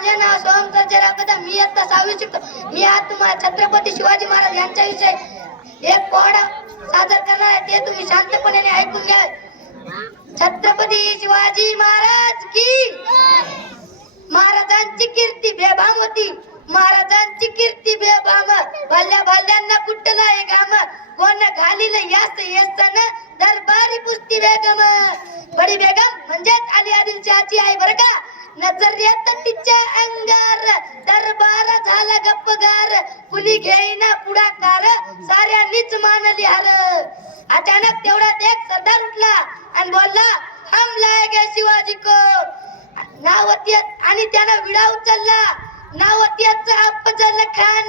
माझे नाव सोहम सर्जेराव कदम मी आता सहावी शिकतो मी आज तुम्हाला छत्रपती शिवाजी महाराज यांच्याविषयी एक पोवाडा सादर करणार आहे. ते तुम्ही शांतपणे ऐकून घ्या. छत्रपती शिवाजी महाराज की महाराजांची कीर्ती बेभाम होती. महाराजांची कीर्ती बेभाम भल्या भल्यांना कुठला आहे गाम? कोण घालील यास येसन दरबारी पुस्ती बेगम. बडी बेगम म्हणजेच अली आदिलशाची आई बरं का? नजर येत तिच्या मी घेईन पुढाकार. साऱ्यांनीच मानली हार. अचानक तेवढ्यात एक सरदार उठला आणि बोलला हम लायगे शिवाजी को. नावतीयत आणि त्यानं विडा उचलला. नावतीयाचं अफजल खान.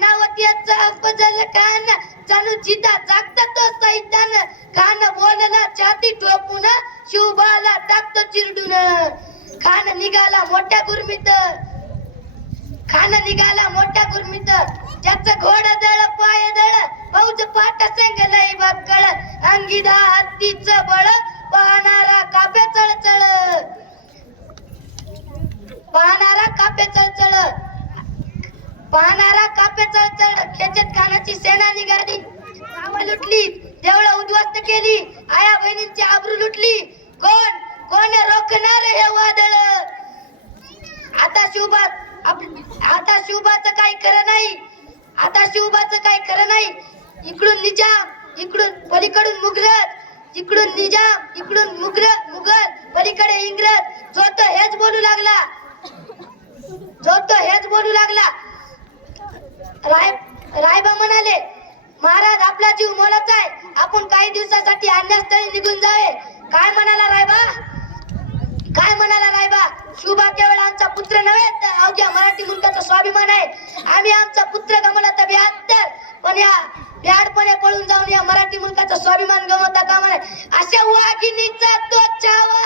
नावतीयाचं अफजल खान. जणू जिता जागता तो सैतान. खान बोलला छाती टोपून शिवबाला टाकतो चिरडून. खान निघाला मोठ्या गुरमीत. खान निघाला मोठ्या गुरमीत ज्याचं घोड दळ पाय दळ फौज पाट सेंगलई बक्कळ अंगिदा हत्तीचं बळ पाहणारा कापे चळचळ. पाहणारा कापे चळचळ. पाहणारा कापे चळचळ. खेचत खानाची सेना निघाली. गावं लुटली. देवळ उद्ध्वस्त केली. आया बहिणींची आबरू लुटली. कोण? कोण रोखणार हे वादळ? आता शिवबात आता शिवबाचं काही खरं नाही. आता शिवबाचं काही खरं नाही. इकडून निजाम इकडून पलीकडून मुगरत इकडून निजाम इकडून मुघल मुगल पलीकडे इंग्रज. जो तो हेच बोलू लागला. जो तो हेच बोलू लागला. राय रायबा म्हणाले महाराज आपला जीव मोलाचा आहे. आपण काही दिवसासाठी अन्यस्थळी निघून जावे. काय म्हणाला रायबा? काय म्हणाला रायबा? शुभा केवळ आमचा पुत्र नाही मराठी मुलगाचा स्वाभिमान आहे. आम्ही आमचा पुत्र गमला तर ब्याहत्तर पण या ब्याडपणे पळून जाऊन या मराठी मुलगाचा स्वाभिमान गमवता कामा नाही अशा वाघिणीचा तो चावा.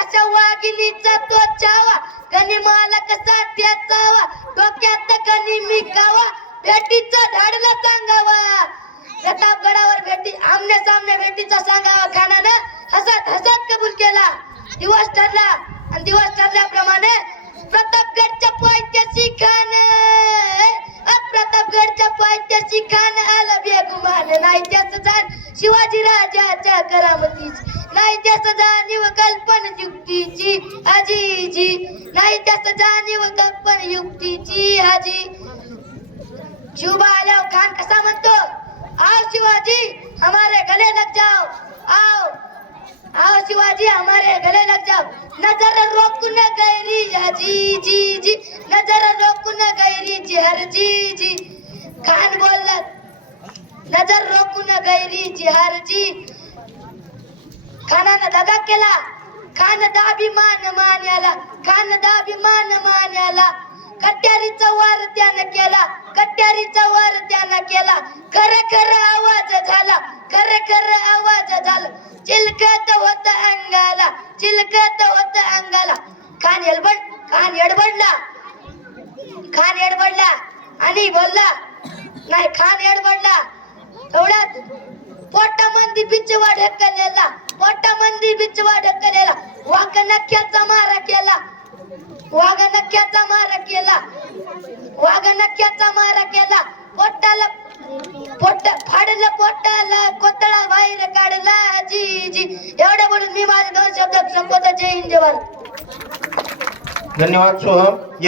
अशा वाघिणीचा तो चावा. कनी मला कसा त्याचावा डोक्यात कनी मी कावा भेटीचं धाडलं सांगावा. प्रतापगडावर भेटी आमने सामने भेटीचा सांगावा. खानानं हसत हसत कबूल केला. दिवस ठरला. आणि दिवस ठरल्याप्रमाणे पायथ्याशी खान आलं बेगुमान नाही त्याच जाण शिवाजी राजाच्या करामतीची. नाही त्याच जाणीव कल्पन युक्तीची आजीजी. नाही त्याच जाणीव कल्पन युक्तीची आजी. शिवबा आल्यावर खान कसा म्हणतो? आओ शिवाजी हमारे गले लग जाओ. आओ आओ शिवाजी हमारे गले लग जाओ. नजर रोकू न गैरी जी जी जी नजर रोकू न गैरी जी हर जी जी खान बोलला नजर रोखून गैरी जी हर खानानं दगा केला खान दाभिमान मान्याला खान दाभिमान मान्याला. कट्यारीचा वार त्यानं केला कट्यारीचा वार त्यानं केला. खर खर आवाज झाला खर खर आवाज झाला. चिलकत होत अंगाला चिलकत होत अंगाला. खान एडबड खान एडबडला खान एडबडला आणि बोलला नाही खान एडबडला एवढ्यात पोटामंदी बिचवा ढकलेला पोटामंदी बिचवा ढकलेला वाघ नख्याचा मारा केला. वाघ नख्याचा मारा केला. वाघ नख्याचा मारा केला. पोटाला पोट फाडलं पोटाला कोतळा बाहेर काढला जी जी एवढं बोलून मी माझे दोन शब्द संपवतो. जय हिंद जवान. धन्यवाद सोहम.